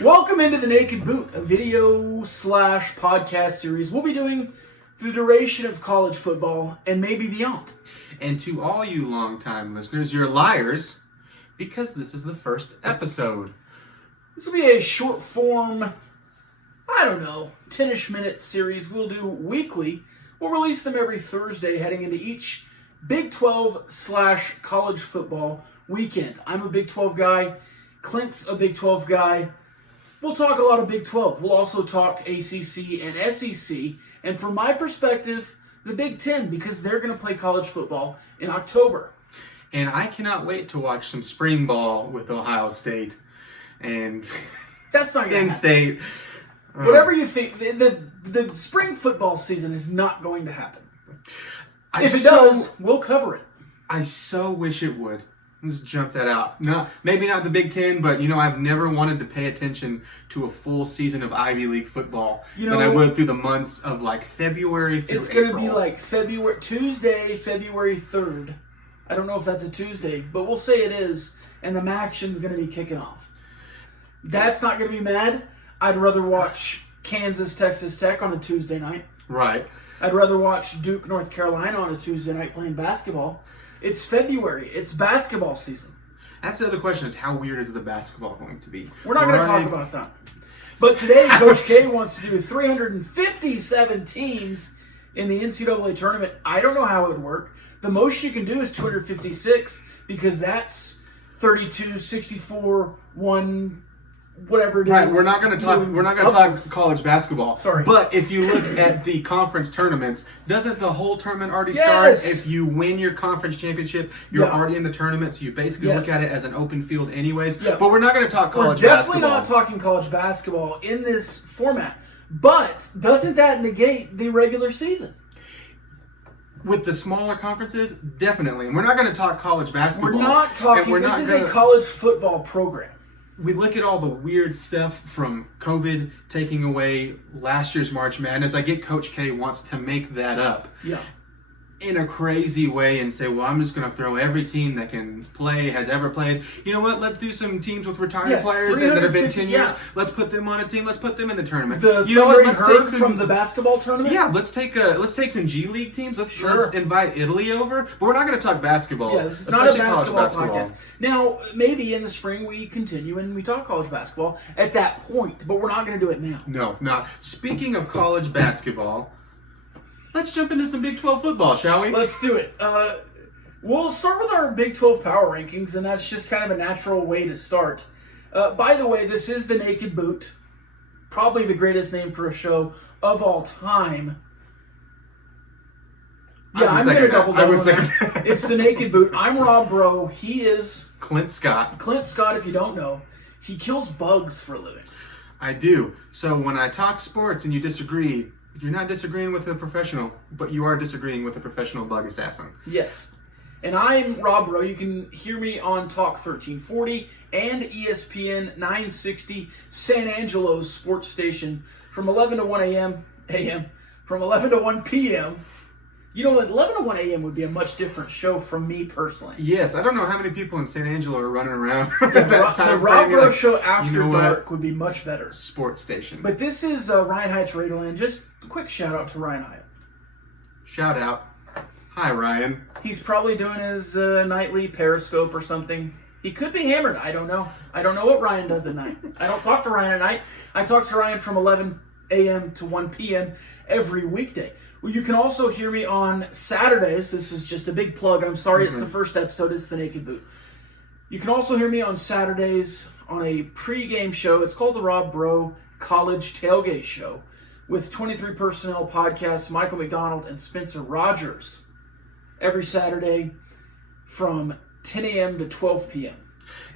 Welcome into the Naked Boot, a video slash podcast series we'll be doing for the duration of college football and maybe beyond. And to all you longtime listeners, you're liars because this is the first episode. This will be a short form, 10-ish minute series we'll do weekly. We'll release them every Thursday heading into each Big 12 slash college football weekend. I'm a Big 12 guy. Clint's a Big 12 guy. We'll talk a lot of Big 12. We'll also talk ACC and SEC. And from my perspective, the Big 10, because they're going to play college football in October. And I cannot wait to watch some spring ball with Ohio State and That's not going Penn to State. Whatever you think, the spring football season is not going to happen. If it does, we'll cover it. I so wish it would. Let's jump that out. Maybe not the Big Ten, but I've never wanted to pay attention to a full season of Ivy League football than I would through the months of February through It's going to April. be Tuesday, February 3rd. I don't know if that's a Tuesday, but we'll say it is, and the action's going to be kicking off. That's not going to be mad. I'd rather watch Kansas, Texas Tech on a Tuesday night. Right. I'd rather watch Duke, North Carolina on a Tuesday night playing basketball. It's February. It's basketball season. That's the other question, is how weird is the basketball going to be? We're not going to talk about that. But today, Coach K wants to do 357 teams in the NCAA tournament. I don't know how it would work. The most you can do is 256 because that's 32, 64, 1... whatever it is. Right, we're not going to talk college basketball. Sorry. But if you look at the conference tournaments, doesn't the whole tournament already Yes. start? If you win your conference championship, you're already in the tournament, so you basically look at it as an open field anyways. Yeah. But we're not going to talk college We're definitely basketball. not talking college basketball in this format. But doesn't that negate the regular season? With the smaller conferences, definitely. And we're not going to talk college basketball. We're not talking. This is a college football program. We look at all the weird stuff from COVID taking away last year's March Madness. I get Coach K wants to make that up in a crazy way and say, well, I'm just going to throw every team that can play, has ever played. You know what? Let's do some teams with retired players that have been 10 years. Let's put them on a team. Let's put them in the tournament. You know what? Let's take from the basketball tournament. Yeah, let's take some G League teams. Let's invite Italy over. But we're not going to talk basketball. Yeah, this is not a basketball podcast. Now, maybe in the spring we continue and we talk college basketball at that point, but we're not going to do it now. No, not. Speaking of college basketball, let's jump into some Big 12 football, shall we? Let's do it. We'll start with our Big 12 power rankings, and that's just kind of a natural way to start. By the way, this is the Naked Boot, probably the greatest name for a show of all time. Yeah, I'm going to double down on that. It's the Naked Boot. I'm Rob Bro. He is Clint Scott. Clint Scott, if you don't know. He kills bugs for a living. I do. So when I talk sports and you disagree, you're not disagreeing with a professional, but you are disagreeing with a professional bug assassin. Yes. And I'm Rob Bro. You can hear me on Talk 1340 and ESPN 960, San Angelo's sports station, from 11 to 1 a.m. From 11 to 1 p.m. You know what? 11 to 1 a.m. would be a much different show from me personally. Yes, I don't know how many people in San Angelo are running around that time. The Rob Bro show after dark would be much better. Sports station. But this is Ryan Hyatt's Raiderland. Just a quick shout out to Ryan Hyatt. Shout out. Hi, Ryan. He's probably doing his nightly Periscope or something. He could be hammered. I don't know. I don't know what Ryan does at night. I don't talk to Ryan at night. I talk to Ryan from 11 a.m. to 1 p.m. every weekday. Well, you can also hear me on Saturdays. This is just a big plug. I'm sorry it's the first episode. It's the Naked Boot. You can also hear me on Saturdays on a pregame show. It's called the Rob Bro College Tailgate Show with 23 Personnel Podcasts, Michael McDonald and Spencer Rogers. Every Saturday from 10 a.m. to 12 p.m.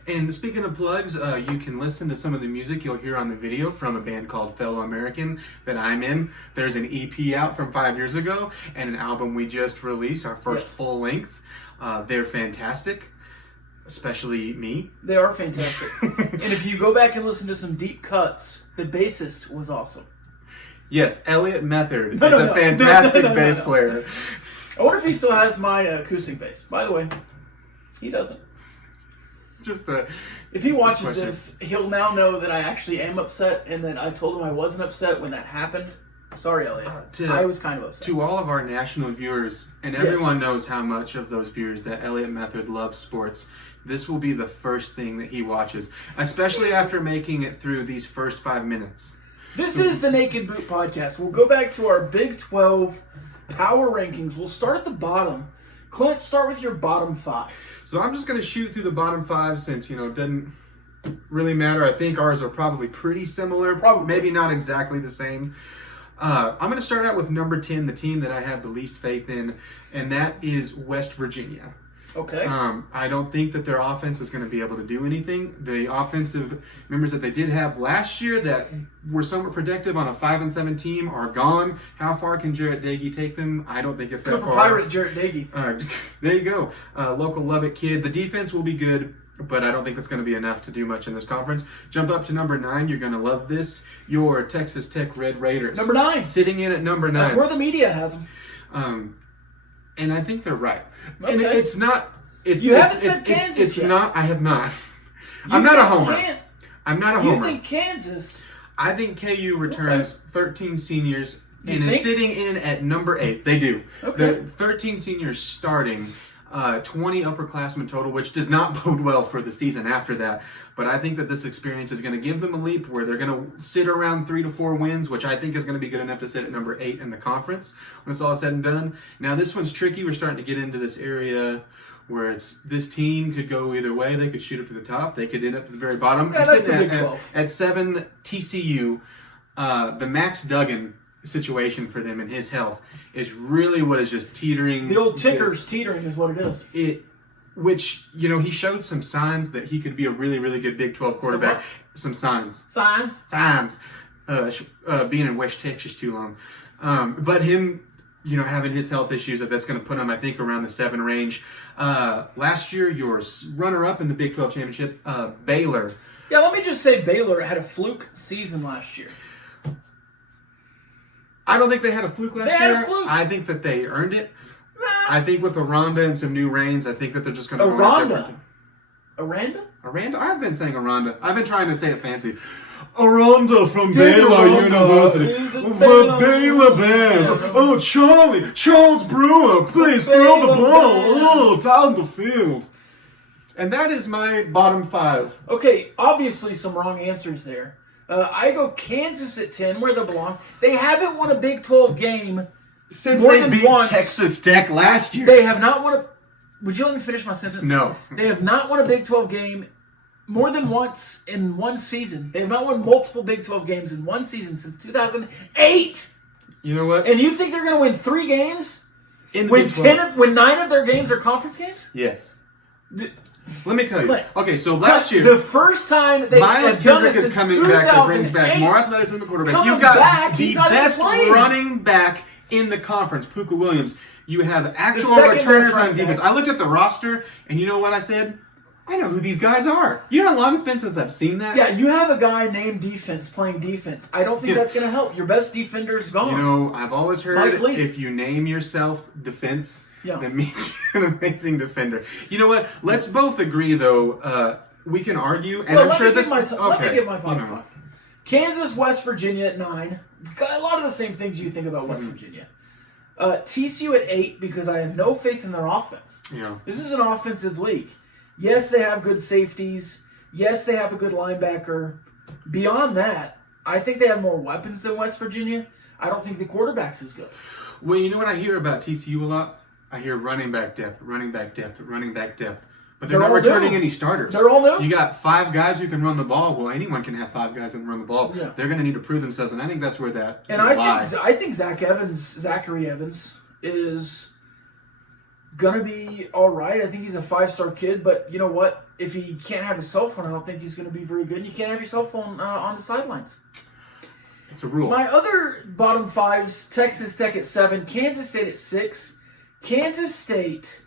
And speaking of plugs, you can listen to some of the music you'll hear on the video from a band called Fellow American that I'm in. There's an EP out from 5 years ago and an album we just released, our first full length. They're fantastic, especially me. They are fantastic. And if you go back and listen to some deep cuts, the bassist was awesome. Yes, Elliot Method is a fantastic bass player. I wonder if he still has my acoustic bass. By the way, he doesn't. If he watches this, he'll now know that I actually am upset and that I told him I wasn't upset when that happened. Sorry, Elliot. I was kind of upset. To all of our national viewers, and everyone knows how much of those viewers that Elliot Method loves sports, this will be the first thing that he watches, especially after making it through these first 5 minutes. This is the Naked Boot Podcast. We'll go back to our Big 12 power rankings. We'll start at the bottom. Clint, start with your bottom 5. So I'm just going to shoot through the bottom 5 since, it doesn't really matter. I think ours are probably pretty similar. Probably. Maybe not exactly the same. I'm going to start out with number 10, the team that I have the least faith in, and that is West Virginia. Okay. I don't think that their offense is going to be able to do anything. The offensive members that they did have last year that were somewhat productive on a 5-7 team are gone. How far can Jarrett Dagey take them? I don't think it's that far. Pirate Jarrett Dagey. There you go. Local Lubbock kid. The defense will be good, but I don't think it's going to be enough to do much in this conference. Jump up to number 9. You're going to love this. Your Texas Tech Red Raiders. Number 9. Sitting in at number 9. That's where the media has them. And I think they're right. Okay. And it's not. You haven't said Kansas it's yet. not. I have not. I'm not a homer. I'm not a homer. You think Kansas? I think KU returns 13 seniors You and think? is sitting in at number 8. They do. Okay. The 13 seniors starting, 20 upperclassmen total, which does not bode well for the season after that. But I think that this experience is going to give them a leap where they're going to sit around 3 to 4 wins, which I think is going to be good enough to sit at number 8 in the conference when it's all said and done. Now, this one's tricky. We're starting to get into this area where this team could go either way. They could shoot up to the top. They could end up at the very bottom. Yeah, that's the Big 12. At 7, TCU, the Max Duggan situation for them and his health is really what is just teetering. The old Tinker's teetering is what it is. Which, he showed some signs that he could be a really, really good Big 12 quarterback. Some signs. Signs. Being in West Texas too long. But him, having his health issues, that's going to put him, I think, around the 7 range. Last year, your runner-up in the Big 12 championship, Baylor. Yeah, let me just say Baylor had a fluke season last year. I don't think they had a fluke last year. They had a fluke. I think that they earned it. I think with Aranda and some new reins, I think that they're just going to go in a different... Aranda? I've been saying Aranda. I've been trying to say it fancy. Aranda from Baylor University. The Baylor Bears. Oh, Charles Brewer, please throw the ball. Down the field. And that is my bottom 5. Okay, obviously some wrong answers there. I go Kansas at 10, where they belong. They haven't won a Big 12 game since more they than beat once. Texas Tech last year. They have not won a... Would you let me finish my sentence? No. They have not won a Big 12 game more than once in one season. They have not won multiple Big 12 games in one season since 2008. You know what? And you think they're going to win 3 games? In the when Big 12. when 9 of their games are conference games? Yes. Let me tell you. Clint, Okay, so last year, the first time they Miles have done Kendrick this is since coming 2008, back that brings back more athleticism to quarterback. You've got back, the he's not even best playing. running back in the conference, Puka Williams. You have actual second best returners running on defense. back. I looked at the roster, and you know what I said? I know who these guys are. You know how long it's been since I've seen that? Yeah, you have a guy named defense playing defense. I don't think that's going to help. Your best defender's gone. I've always heard if you name yourself defense, that means you're an amazing defender. You know what? Let's both agree, though. We can argue, and I'm sure this... Let me give my bottom 5. Kansas, West Virginia at 9. Got a lot of the same things you think about West Virginia. TCU at 8 because I have no faith in their offense. Yeah. This is an offensive league. Yes, they have good safeties. Yes, they have a good linebacker. Beyond that, I think they have more weapons than West Virginia. I don't think the quarterback's as good. Well, you know what I hear about TCU a lot? I hear running back depth, running back depth, running back depth. But they're not returning any starters. They're all new. You got 5 guys who can run the ball. Well, anyone can have 5 guys that can run the ball. Yeah. They're going to need to prove themselves, and I think that's where that. And I think Zachary Evans is gonna be all right. I think he's a 5-star kid, but you know what? If he can't have his cell phone, I don't think he's gonna be very good. And you can't have your cell phone on the sidelines. It's a rule. My other bottom 5s: Texas Tech at 7, Kansas State at 6. Kansas State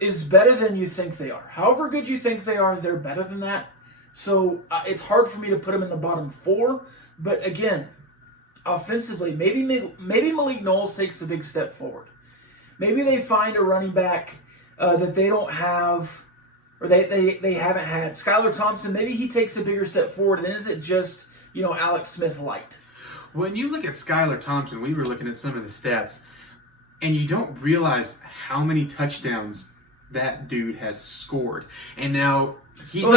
is better than you think they are. However good you think they are, they're better than that. So it's hard for me to put them in the bottom 4. But again, offensively, maybe Malik Knowles takes a big step forward. Maybe they find a running back that they don't have or they haven't had. Skylar Thompson, maybe he takes a bigger step forward, and is it just, Alex Smith light? When you look at Skylar Thompson, we were looking at some of the stats, and you don't realize how many touchdowns that dude has scored. And now hold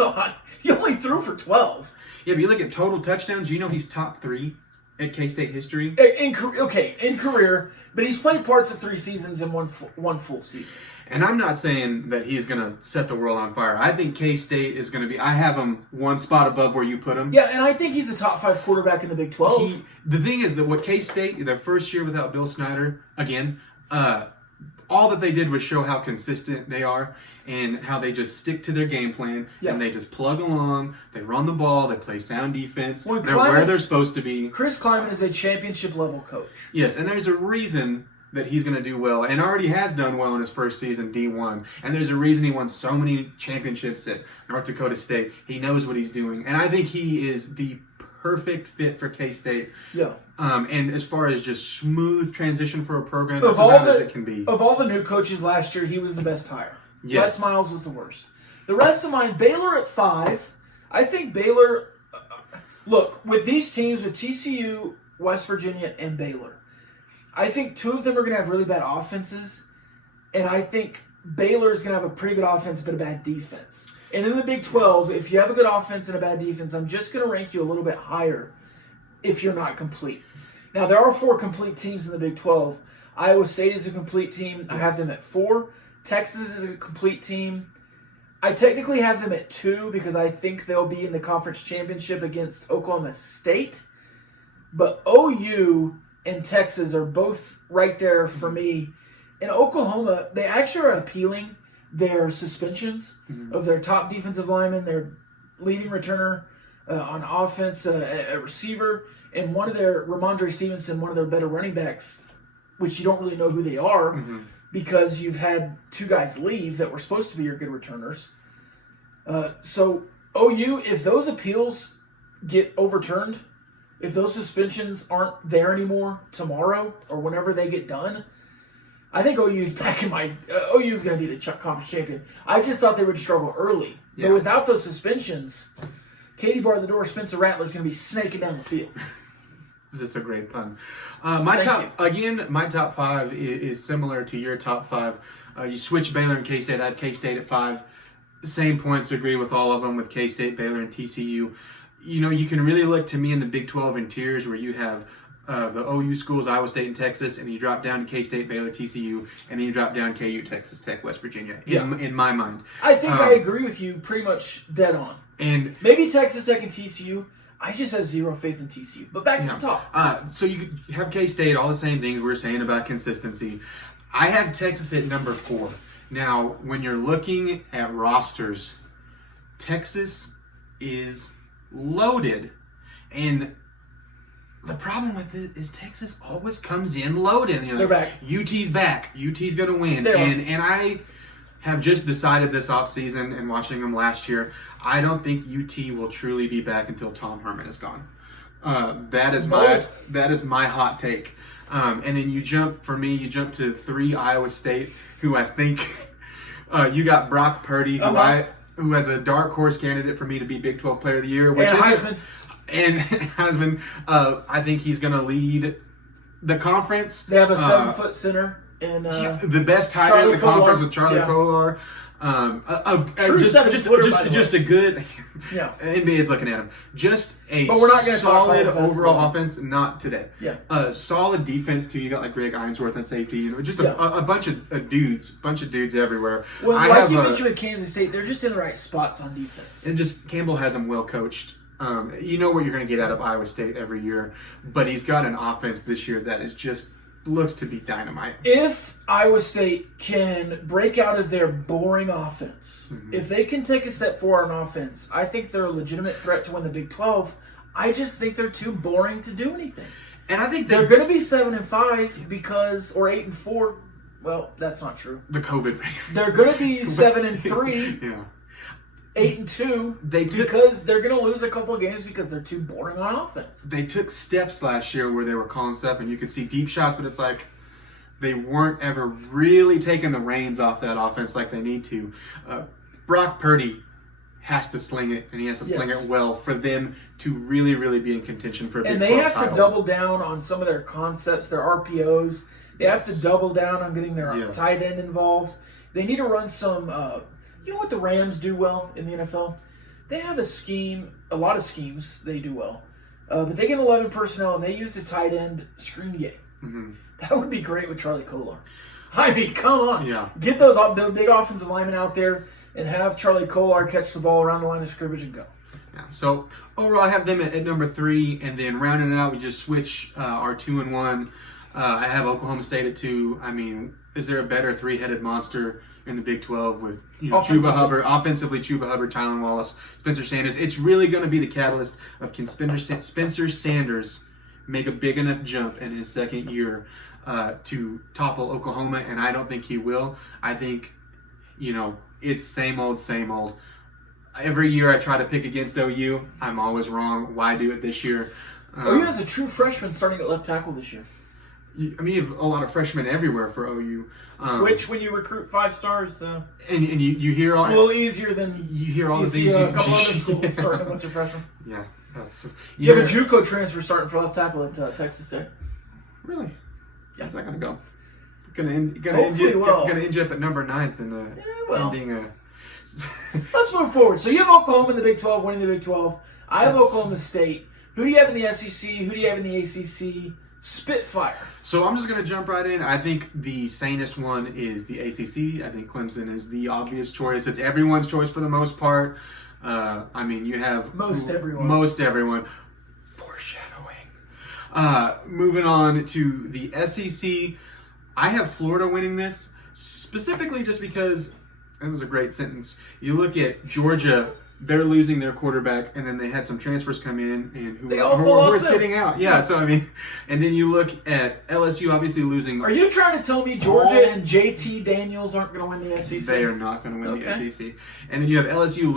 on. He only threw for 12. Yeah, but you look at total touchdowns, he's top 3 at K-State history. In career, but he's played parts of 3 seasons and one full season. And I'm not saying that he's going to set the world on fire. I think K-State is going to be... I have him one spot above where you put him. Yeah, and I think he's a top 5 quarterback in the Big 12. The thing is that what K-State, their first year without Bill Snyder, again, all that they did was show how consistent they are and how they just stick to their game plan, and they just plug along. They run the ball. They play sound defense. They're where they're supposed to be. Chris Kleiman is a championship-level coach. Yes, and there's a reason that he's going to do well, and already has done well in his first season, D1. And there's a reason he won so many championships at North Dakota State. He knows what he's doing, and I think he is the perfect fit for K-State. Yeah. And as far as just smooth transition for a program, that's about as it can be. Of all the new coaches last year, he was the best hire. Yes. Les Miles was the worst. The rest of mine, Baylor at 5. I think Baylor, look, with these teams, with TCU, West Virginia, and Baylor, I think 2 of them are going to have really bad offenses, and I think Baylor is going to have a pretty good offense but a bad defense. And in the Big 12, if you have a good offense and a bad defense, I'm just going to rank you a little bit higher if you're not complete. Now, there are 4 complete teams in the Big 12. Iowa State is a complete team. I have them at 4. Texas is a complete team. I technically have them at 2 because I think they'll be in the conference championship against Oklahoma State. But OU and Texas are both right there for me. In Oklahoma, they actually are appealing their suspensions of their top defensive lineman, their leading returner on offense, a receiver, and one of their, Ramondre Stevenson, one of their better running backs, which you don't really know who they are because you've had 2 guys leave that were supposed to be your good returners. So OU, if those appeals get overturned, if those suspensions aren't there anymore tomorrow or whenever they get done, I think OU's back in my... OU's going to be the conference champion. I just thought they would struggle early. Yeah. But without those suspensions, Katie bar the door, Spencer Rattler's going to be snaking down the field. This is a great pun. My top 5 is similar to your top 5. You switch Baylor and K-State. I have K-State at 5. Same points, agree with all of them with K-State, Baylor, and TCU. You can really look to me in the Big 12 in tiers where you have the OU schools, Iowa State and Texas, and you drop down to K-State, Baylor, TCU, and then you drop down KU, Texas Tech, West Virginia, in my mind. I think I agree with you pretty much dead on. And maybe Texas Tech and TCU, I just have zero faith in TCU. But back to the top. So you have K-State, all the same things we were saying about consistency. I have Texas at number 4. Now, when you're looking at rosters, Texas is loaded. And the problem with it is Texas always comes in loaded. They're back. UT's back. UT's going to win. And I have just decided this offseason and watching them last year, I don't think UT will truly be back until Tom Herman is gone. That is my hot take. And then you jump to 3 Iowa State, who I think you got Brock Purdy, who has a dark horse candidate for me to be Big 12 Player of the Year, which is Heisman. I think he's going to lead the conference. They have a 7-foot center. And the best tight end in the conference with Charlie Kolar. Just a good. Yeah. NBA is looking at him. Just a we're not gonna solid overall offense. Not today. Yeah. Solid defense too. You got like Greg Ainsworth at safety. Just a bunch of dudes everywhere. Well, like you mentioned with Kansas State, they're just in the right spots on defense. And just Campbell has them well coached. You know what you're going to get out of Iowa State every year, but he's got an offense this year that is just looks to be dynamite. If Iowa State can break out of their boring offense, if they can take a step forward on offense, I think they're a legitimate threat to win the Big 12. I just think they're too boring to do anything. And I think they're going to be 7-5 because, or 8-4. Well, that's not true. The COVID. They're going to be 7-3. Yeah. 8-2 because they're going to lose a couple of games because they're too boring on offense. They took steps last year where they were calling stuff and you could see deep shots, but it's like, they weren't ever really taking the reins off that offense like they need to. Brock Purdy has to sling it, and he has to sling it well for them to really, really be in contention for a Big 12 title. And they have title. to double down on some of their concepts, their RPOs. They have to double down on getting their tight end involved. They need to run some, you know what the Rams do well in the NFL? They have a lot of schemes they do well. But they get 11 personnel, and they use the tight end screen game. Mm-hmm. That would be great with Charlie Kolar. I mean, come on. Yeah. Get those big offensive linemen out there and have Charlie Kolar catch the ball around the line of scrimmage and go. Yeah. So overall, I have them at number 3, and then rounding it out, we just switch our 2 and 1. I have Oklahoma State at 2. I mean, is there a better three-headed monster in the Big 12 with Chuba Hubbard, offensively Chuba Hubbard, Tylan Wallace, Spencer Sanders? It's really going to be the catalyst of can Spencer Sanders make a big enough jump in his second year to topple Oklahoma, and I don't think he will. I think, it's same old, same old. Every year I try to pick against OU. I'm always wrong. Why do it this year? OU has a true freshman starting at left tackle this year. You have a lot of freshmen everywhere for OU. Which, when you recruit 5 stars, and you hear all, it's a little easier than you hear all you of see these. A couple other schools starting a bunch of freshmen. Yeah. You have a JUCO transfer starting for left tackle at Texas Tech. Really? Yeah. How's that going to go? Gonna end you up at number 9th and ending. Let's move forward. So you have Oklahoma in the Big 12, winning the Big 12. I have Oklahoma State. Who do you have in the SEC? Who do you have in the ACC? Spitfire. So I'm just going to jump right in. I think the sanest one is the ACC. I think Clemson is the obvious choice. It's everyone's choice for the most part. I mean, you have most everyone. Foreshadowing. Moving on to the SEC, I have Florida winning this, specifically just because that was a great sentence. You look at Georgia. They're losing their quarterback, and then they had some transfers come in, and who were sitting out. Yeah, so I mean, and then you look at LSU obviously losing. Are you trying to tell me Georgia and JT Daniels aren't going to win the SEC? They are not going to win the SEC. And then you have LSU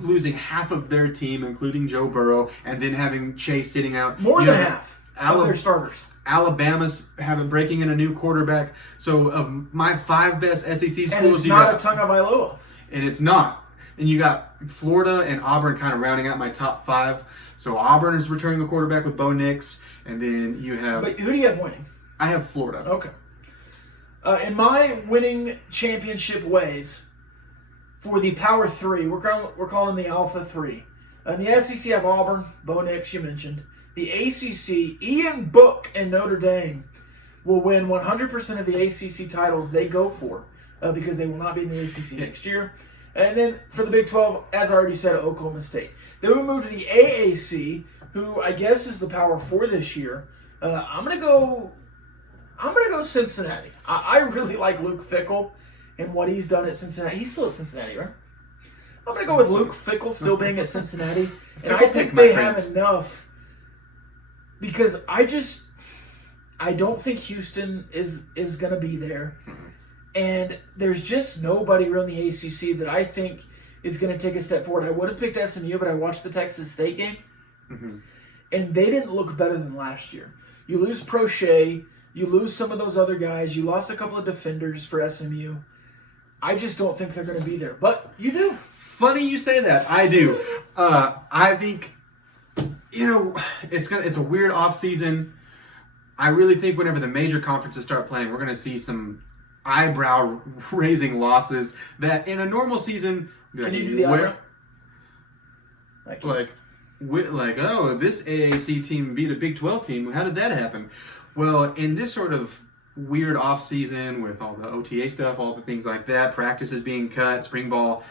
losing half of their team, including Joe Burrow, and then having Chase sitting out. More than half of their starters. Alabama's breaking in a new quarterback. So of my 5 best SEC schools, and it's not a Tagovailoa. And it's not. And you got Florida and Auburn kind of rounding out my top 5. So Auburn is returning a quarterback with Bo Nix, and then you have. But who do you have winning? I have Florida. Okay. In my winning championship ways, for the Power 3, we're calling the Alpha 3. In the SEC, I have Auburn, Bo Nix, you mentioned. The ACC, Ian Book and Notre Dame will win 100% of the ACC titles they go for because they will not be in the ACC next year. And then for the Big 12, as I already said, Oklahoma State. Then we move to the AAC, who I guess is the Power 4 this year. I'm gonna go Cincinnati. I really like Luke Fickell and what he's done at Cincinnati. He's still at Cincinnati, right? I'm gonna go with Luke Fickell still being at Cincinnati, and I think they have enough because I don't think Houston is gonna be there. And there's just nobody around the ACC that I think is going to take a step forward. I would have picked SMU, but I watched the Texas State game, and they didn't look better than last year. You lose Prochet, you lose some of those other guys, you lost a couple of defenders for SMU. I just don't think they're going to be there, but you do. Funny you say that. I do. I think, it's a weird offseason. I really think whenever the major conferences start playing, we're going to see some eyebrow-raising losses that in a normal season... Can you do the eyebrow? This AAC team beat a Big 12 team. How did that happen? Well, in this sort of weird off-season with all the OTA stuff, all the things like that, practices being cut, spring ball,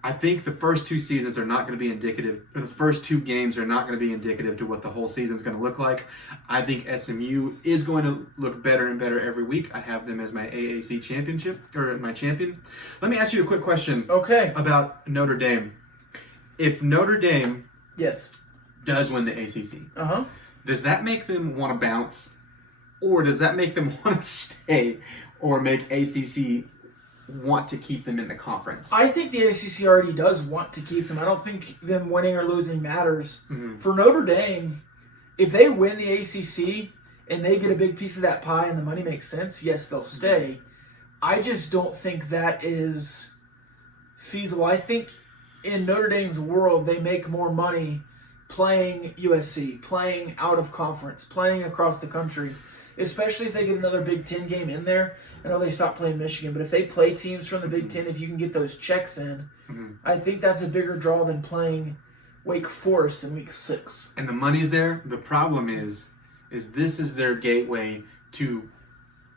I think the first 2 seasons are not going to be indicative, or the first 2 games are not going to be indicative to what the whole season is going to look like. I think SMU is going to look better and better every week. I have them as my AAC championship, or my champion. Let me ask you a quick question. Okay. About Notre Dame. If Notre Dame does win the ACC, does that make them want to bounce, or does that make them want to stay, or make ACC want to keep them in the conference? I think the ACC already does want to keep them. I don't think them winning or losing matters. For Notre Dame, if they win the ACC and they get a big piece of that pie and the money makes sense, yes, they'll stay. I just don't think that is feasible. I think in Notre Dame's world, they make more money playing USC, playing out of conference, playing across the country, especially if they get another Big Ten game in there. I know they stopped playing Michigan, but if they play teams from the Big Ten, if you can get those checks in, I think that's a bigger draw than playing Wake Forest in week 6. And the money's there. The problem is this is their gateway to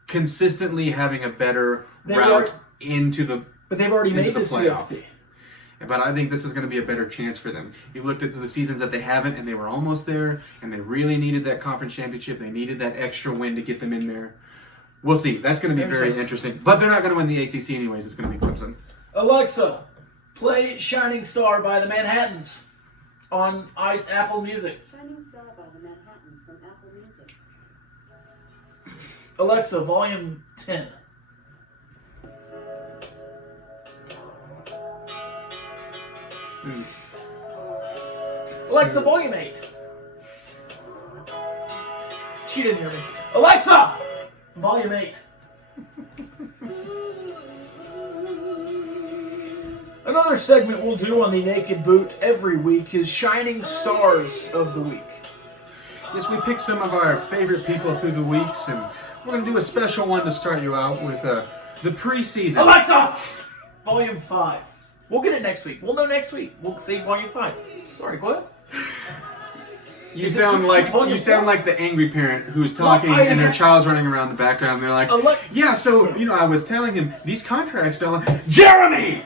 consistently having a better route into the But they've already made the playoff. CFP. But I think this is going to be a better chance for them. You looked at the seasons that they haven't, and they were almost there, and they really needed that conference championship. They needed that extra win to get them in there. We'll see. That's going to be very interesting. But they're not going to win the ACC anyways. It's going to be Clemson. Alexa, play Shining Star by the Manhattans on Apple Music. Shining Star by the Manhattans from Apple Music. Alexa, volume 10. Alexa, volume 8. She didn't hear me. Alexa, volume 8. Another segment we'll do on the Naked Boot every week is Shining Stars of the Week. Yes, we pick some of our favorite people through the weeks, and we're going to do a special one to start you out with the preseason. Alexa, volume 5. We'll get it next week. We'll know next week. We'll say volume 5. Sorry, go ahead. You sound like the angry parent who's talking and their child's running around the background. They're like, yeah, so I was telling him these contracts don't. Jeremy,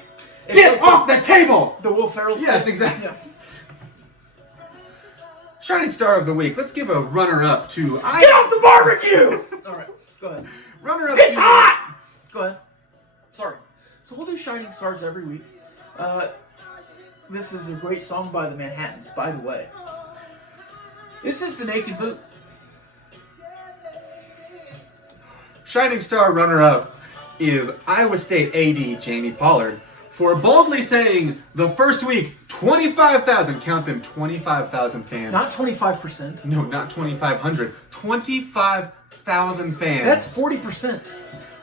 get off the table. The Will Ferrell. Yes, exactly. Yeah. Shining Star of the Week. Let's give a runner-up to. Get off the barbecue. All right, go ahead. Runner-up. It's hot. Go ahead. Sorry. So we'll do Shining Stars every week. This is a great song by the Manhattans, by the way. This is the Naked Boot. Shining Star runner-up is Iowa State AD Jamie Pollard for boldly saying the first week 25,000, count them, 25,000 fans. Not 25%. No, not 2,500. 25,000 fans. That's 40%.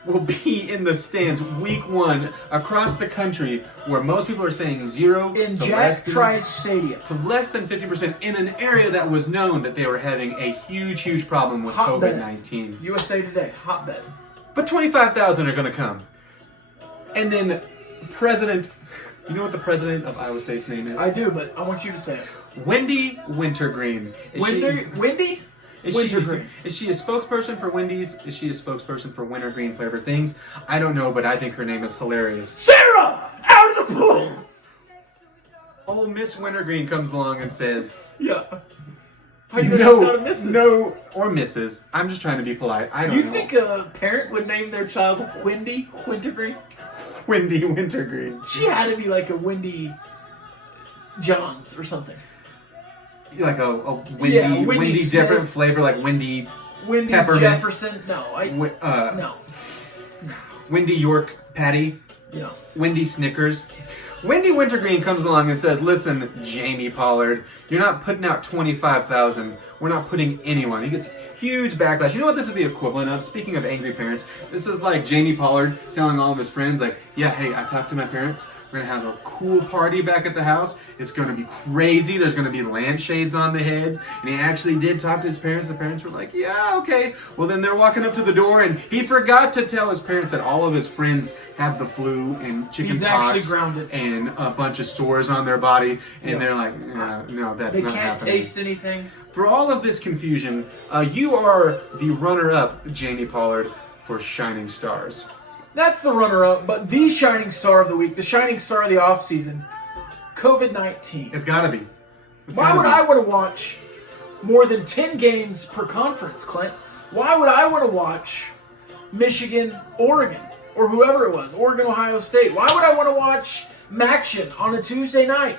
Will be in the stands week 1 across the country, where most people are saying 0 in to Jack Trice Stadium to less than 50% in an area that was known that they were having a huge problem with COVID-19. USA Today, hotbed. But 25,000 are going to come. And then you know what the president of Iowa State's name is? I do, but I want you to say it. Wendy Wintergreen. Wendy? Wintergreen. Is she a spokesperson for Wendy's? Is she a spokesperson for wintergreen flavored things? I don't know, but I think her name is hilarious. Sarah! Out of the pool! Oh, Miss Wintergreen comes along and says, yeah. How you know Mrs.? No, or Mrs. I'm just trying to be polite. I don't know. You think a parent would name their child Wendy Wintergreen? Wendy Wintergreen. She had to be like a Wendy Johns or something. Like a Wendy different flavor, like Wendy Peppermint. Jefferson. No, no. Wendy York Patty. No. Wendy Snickers. Wendy Wintergreen comes along and says, "Listen, Jamie Pollard, you're not putting out 25,000. We're not putting anyone." He gets huge backlash. You know what this is the equivalent of? Speaking of angry parents, this is like Jamie Pollard telling all of his friends, like, "Yeah, hey, I talked to my parents. We're going to have a cool party back at the house. It's going to be crazy. There's going to be lampshades on the heads." And he actually did talk to his parents. The parents were like, "Yeah, okay." Well, then they're walking up to the door, and he forgot to tell his parents that all of his friends have the flu and chicken He's pox actually grounded. and a bunch of sores on their body. And they're like, no, that's not happening. They can't taste anything. For all of this confusion, you are the runner-up, Jamie Pollard, for Shining Stars. That's the runner-up, but the Shining Star of the Week, the Shining Star of the offseason, COVID-19. It's got to be. Why would I want to watch more than 10 games per conference, Clint? Why would I want to watch Michigan, Oregon, or whoever it was, Oregon, Ohio State? Why would I want to watch Maction on a Tuesday night?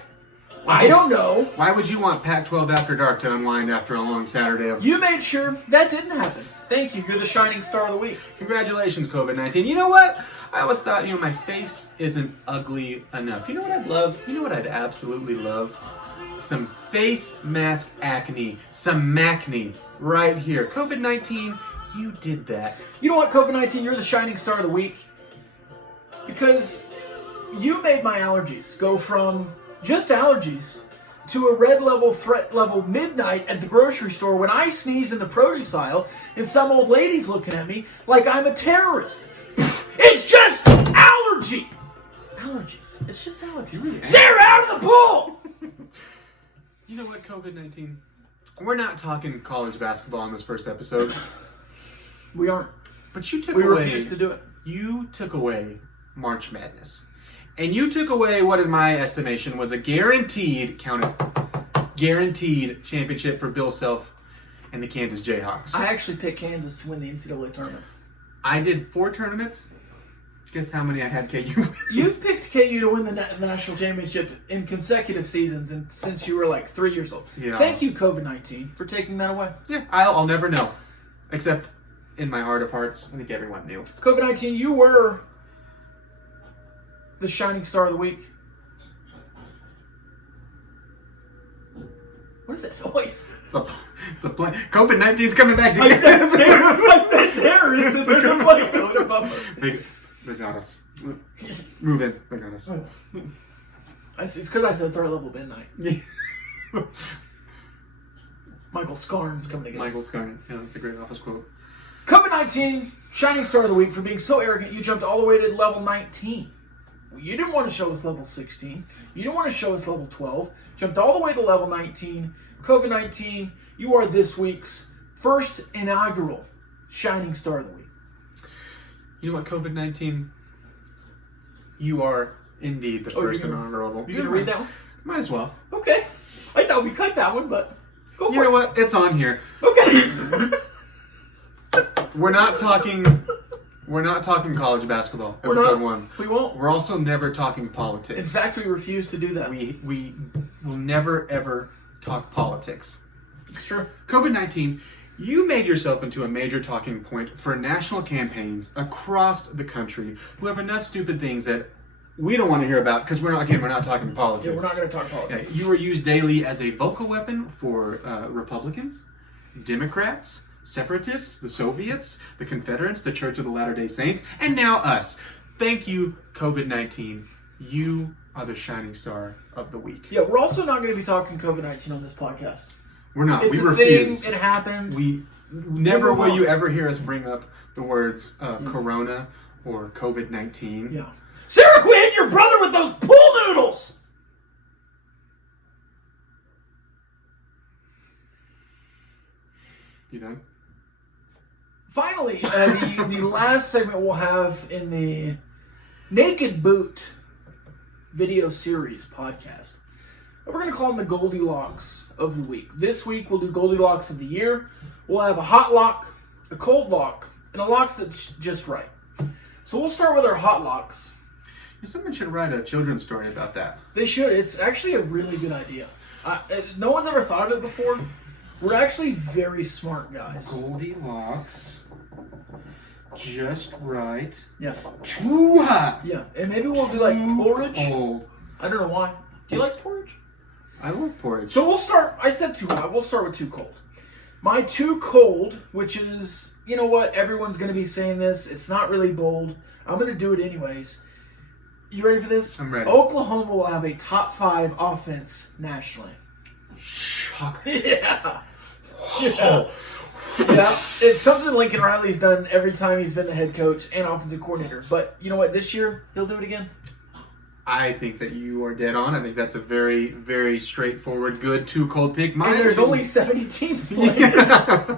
I don't know. Why would you want Pac-12 After Dark to unwind after a long Saturday of... You made sure that didn't happen. Thank you. You're the Shining Star of the Week. Congratulations, COVID-19. You know what? I always thought, my face isn't ugly enough. You know what I'd love? You know what I'd absolutely love? Some face mask acne. Some Macne right here. COVID-19, you did that. You know what, COVID-19, you're the shining star of the week. Because you made my allergies go from just allergies to a red level, threat level midnight at the grocery store when I sneeze in the produce aisle and some old lady's looking at me like I'm a terrorist. It's just allergy! Allergies. It's just allergies. Really Sarah, out of the pool! You know what, COVID-19? We're not talking college basketball in this first episode. We aren't. But you took We away... refuse to do it. You took away March Madness. And you took away what, in my estimation, was a guaranteed championship for Bill Self and the Kansas Jayhawks. I actually picked Kansas to win the NCAA tournament. I did 4 tournaments. Guess how many I had KU? You've picked KU to win the national championship in consecutive seasons and since you were like 3 years old. Yeah. Thank you, COVID-19, for taking that away. Yeah, I'll never know. Except in my heart of hearts, I think everyone knew. COVID-19, you were the shining star of the week. What is that noise? It's a plane. COVID-19's coming back I together. said terrorist and there's a plane going above me. They got us. Move in. They got us. It's because I said threat level midnight. Michael Scarn's coming to get Michael us. Scarn. Yeah, that's a great office quote. COVID-19, shining star of the week for being so arrogant you jumped all the way to level 19. You didn't want to show us level 16. You didn't want to show us level 12. Jumped all the way to level 19. COVID-19, you are this week's first inaugural shining star of the week. You know what, COVID-19? You are indeed the first inaugural. You gonna read that one? Might as well. Okay. I thought we cut that one, but go for it. You know what? It's on here. Okay. We're not talking college basketball. We're Episode not. 1. We won't. We're also never talking politics. In fact, we refuse to do that. we will never ever talk politics. It's true. COVID-19, you made yourself into a major talking point for national campaigns across the country who have enough stupid things that we don't want to hear about because we're not talking politics. Yeah, we're not going to talk politics. Okay, you were used daily as a vocal weapon for Republicans, Democrats, separatists, the Soviets, the Confederates, the Church of the Latter-day Saints, and now us. Thank you, COVID-19. You are the shining star of the week. Yeah, we're also not going to be talking COVID-19 on this podcast. We're not. It's We a refuse. thing. It happened. We never will you ever hear us bring up the words Corona or COVID-19. Yeah. Sarah, quit hitting your brother with those pool noodles! You done? Finally, the last segment we'll have in the Naked Boot video series podcast. We're going to call them the Goldilocks of the week. This week we'll do Goldilocks of the year. We'll have a hot lock, a cold lock, and a lock that's just right. So we'll start with our hot locks. Someone should write a children's story about that. They should. It's actually a really good idea. No one's ever thought of it before. We're actually very smart guys. Goldilocks. Just right. Yeah. Too hot. Yeah. And maybe we'll do like porridge. Cold. I don't know why. Do you like porridge? I love porridge. So we'll start. I said too hot. We'll start with too cold. My too cold, which is, you know what? Everyone's going to be saying this. It's not really bold. I'm going to do it anyways. You ready for this? I'm ready. Oklahoma will have a top 5 offense nationally. Shocker. Yeah. Yeah. Yeah. It's something Lincoln Riley's done every time he's been the head coach and offensive coordinator. But you know what? This year, he'll do it again. I think that you are dead on. I think that's a very, very straightforward, good, too cold pick. And there's only 70 teams playing. Yeah.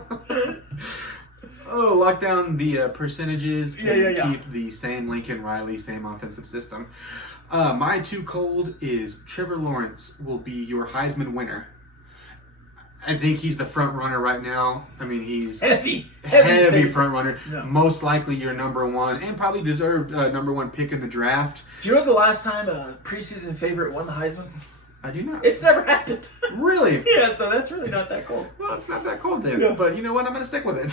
Lock down the percentages and keep the same Lincoln Riley, same offensive system. My too cold is Trevor Lawrence will be your Heisman winner. I think he's the front runner right now. I mean, he's heavy front runner. Yeah. Most likely your number 1 and probably deserved number 1 pick in the draft. Do you know the last time a preseason favorite won the Heisman? I do not. It's never happened. Really? Yeah, so that's really not that cold. Well, it's not that cold then. Yeah. But you know what? I'm going to stick with it.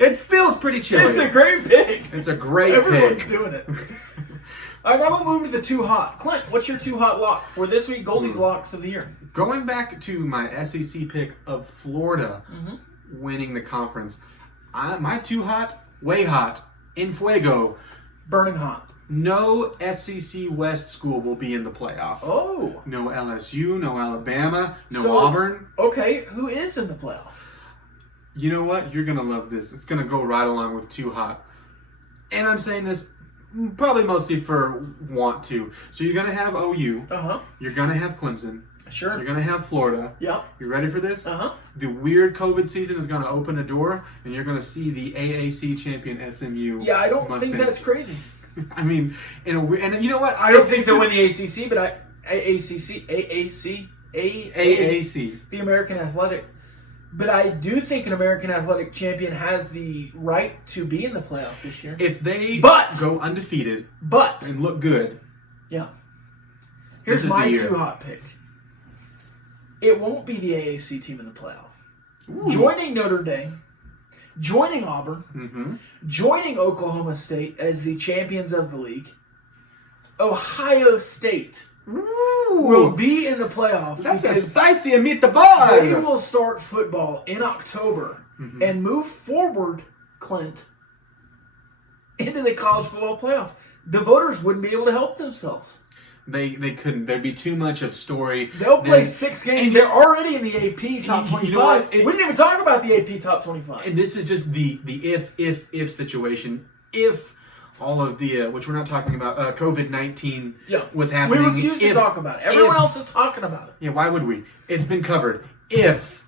It feels pretty chilly. It's a great pick. It's a great Everyone's pick. doing it. All right, now we'll move to the too hot. Clint, what's your too hot lock for this week? Goldie's locks of the year. Going back to my SEC pick of Florida, winning the conference. My too hot, way hot, en fuego. Burning hot. No SEC West school will be in the playoff. Oh. No LSU, no Alabama, no So- Auburn. Okay, who is in the playoff? You know what? You're going to love this. It's going to go right along with too hot. And I'm saying this probably mostly for want to. So you're going to have OU. Uh-huh. You're going to have Clemson. Sure. You're going to have Florida. Yeah. You ready for this? Uh-huh. The weird COVID season is going to open a door, and you're going to see the AAC champion SMU. Yeah, I don't think Mustangs. that's crazy. I mean, in a weird, and you know what? I don't think they'll win the ACC, but AAC, AAC. the American Athletic. But I do think an American Athletic champion has the right to be in the playoffs this year. If they But- go undefeated But and look good, yeah, here's This is my the year. too hot pick. It won't be the AAC team in the playoff. Ooh. Joining Notre Dame, joining Auburn, Mm-hmm. joining Oklahoma State as the champions of the league, Ohio State will be in the playoff That's a because spicy they meatball. will start football in October Mhm. and move forward, Clint, into the college football playoff. The voters wouldn't be able to help themselves. They couldn't. There'd be too much of story. They'll play Then- 6 games. and- They're already in the AP top You 25. know what? We didn't even talk about the AP top 25. And this is just the if situation. If all of the which we're not talking about COVID-19 Yeah. was We happening. refuse to if- talk about it. Everyone if- else is talking about it. Yeah, why would we? It's been covered. If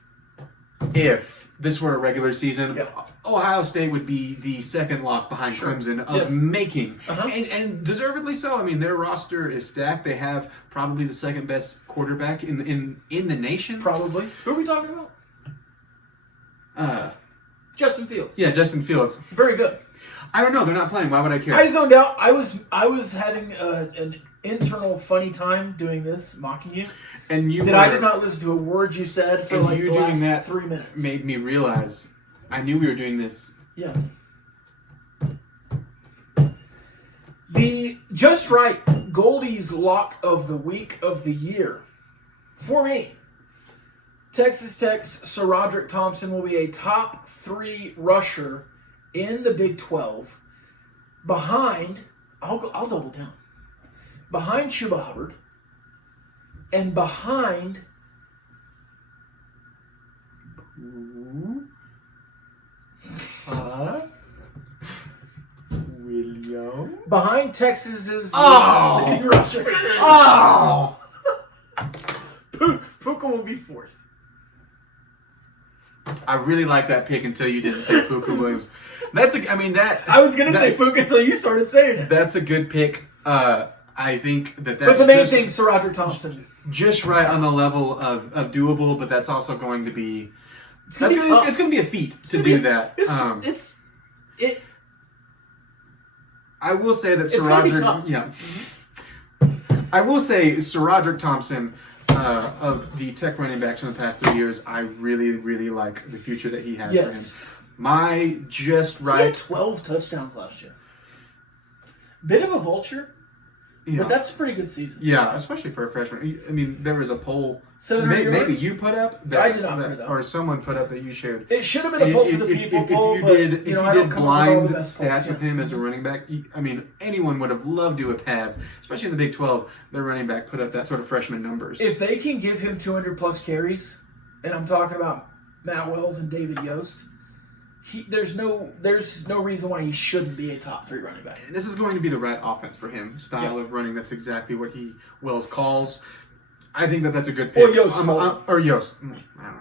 this were a regular season, Yeah. Ohio State would be the second lock behind Sure. Clemson of Yes. making, Uh-huh. and deservedly so. I mean, their roster is stacked. They have probably the second best quarterback in the nation. Probably. Who are we talking about? Justin Fields. Yeah, Justin Fields. Very good. I don't know. They're not playing. Why would I care? I zoned out. I was having an internal funny time doing this, mocking you. and you That were, I did not listen to a word you said for And like you the doing last that 3 minutes. made me realize I knew we were doing this. Yeah. The Just Right Goldie's lock of the week of the year. For me, Texas Tech's Sir Roderick Thompson will be a top 3 rusher in the Big 12. Behind, I'll double down. Behind Chuba Hubbard. And behind William. behind Texas's Oh! leading rusher. Oh! Puka will be 4th. I really like that pick until you didn't say Puka Williams. That's a. I mean that. I was gonna that- say Puka until you started saying it. That's a good pick. I think that's But the main just, thing, Sir Roger Thompson. just right on the level of doable, but that's also going to be. It's gonna be tough. It's going to be a feat to gonna do be- that. It's I will say that Sir It's gonna be Roderick. tough. Yeah. I will say Sir Roderick Thompson, of the Tech running backs from the past 3 years, I really, really like the future that he has Yes. for him. My just He had right. 12 touchdowns last year. Bit of a vulture, Yeah. but that's a pretty good season. Yeah, especially for a freshman. I mean, there was a poll. 700 Maybe yards? you put up. I did not put it up. Or someone put up that you shared. It should have been a pulse of the people poll, if you but did, you know, if I you don't did come up with all blind the best stats polls, with yeah. him as a running back, I mean, anyone would have loved to have, especially in the Big 12, their running back put up that sort of freshman numbers. If they can give him 200 plus carries, and I'm talking about Matt Wells and David Yost, there's no reason why he shouldn't be a top 3 running back. And this is going to be the right offense for him. Style Yeah. of running, that's exactly what Wells calls. I think that's a good pick. Or Yost calls. Or Yost. I don't know.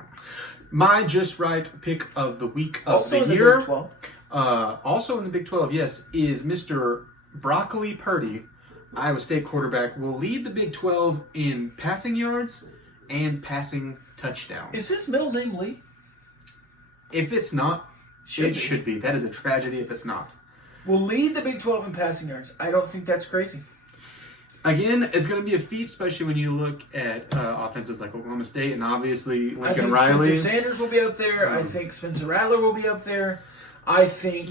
My just right pick of the week of Also the in the year. Big 12. Also in the Big 12, yes, is Mr. Broccoli Purdy, Iowa State quarterback, will lead the Big 12 in passing yards and passing touchdowns. Is his middle name Lee? If it's not, it should be. That is a tragedy if it's not. Will lead the Big 12 in passing yards. I don't think that's crazy. Again, it's going to be a feat, especially when you look at offenses like Oklahoma State and obviously I Lincoln think Riley. Spencer Sanders will be up there. I think Spencer Rattler will be up there. I think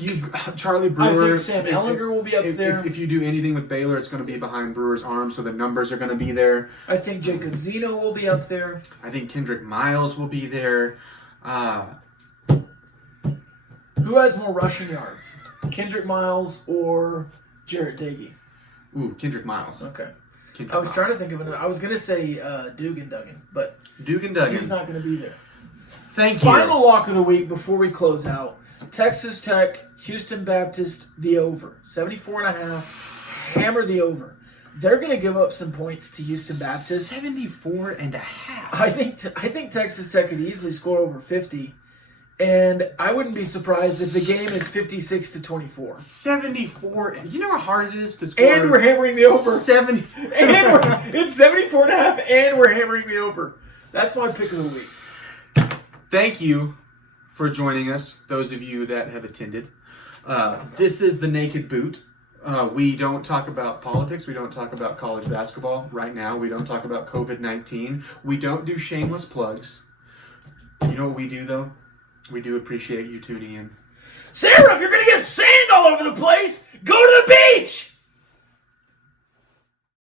Charlie Brewer. I think Sam Ellinger will be up there. If you do anything with Baylor, it's going to be behind Brewer's arm, so the numbers are going to be there. I think Jacob Zeno will be up there. I think Kendrick Miles will be there. Who has more rushing yards? Kendrick Miles or Jarrett Doege? Ooh, Kendrick Miles. Okay. Kendrick I was Miles. trying to think of another. I was going to say Dugan Duggan, but Dugan Duggan. he's not going to be there. Thank you. Final lock of the week before we close out. Texas Tech, Houston Baptist, the over. 74.5. Hammer the over. They're going to give up some points to Houston Baptist. 74.5. I think Texas Tech could easily score over 50. And I wouldn't be surprised if the game is 56-24. 74. You know how hard it is to score. And we're hammering the over. 70. It's 74.5, and we're hammering the over. That's my pick of the week. Thank you for joining us, those of you that have attended. This is the Naked Boot. We don't talk about politics. We don't talk about college basketball right now. We don't talk about COVID-19. We don't do shameless plugs. You know what we do, though? We do appreciate you tuning in. Sarah, if you're going to get sand all over the place,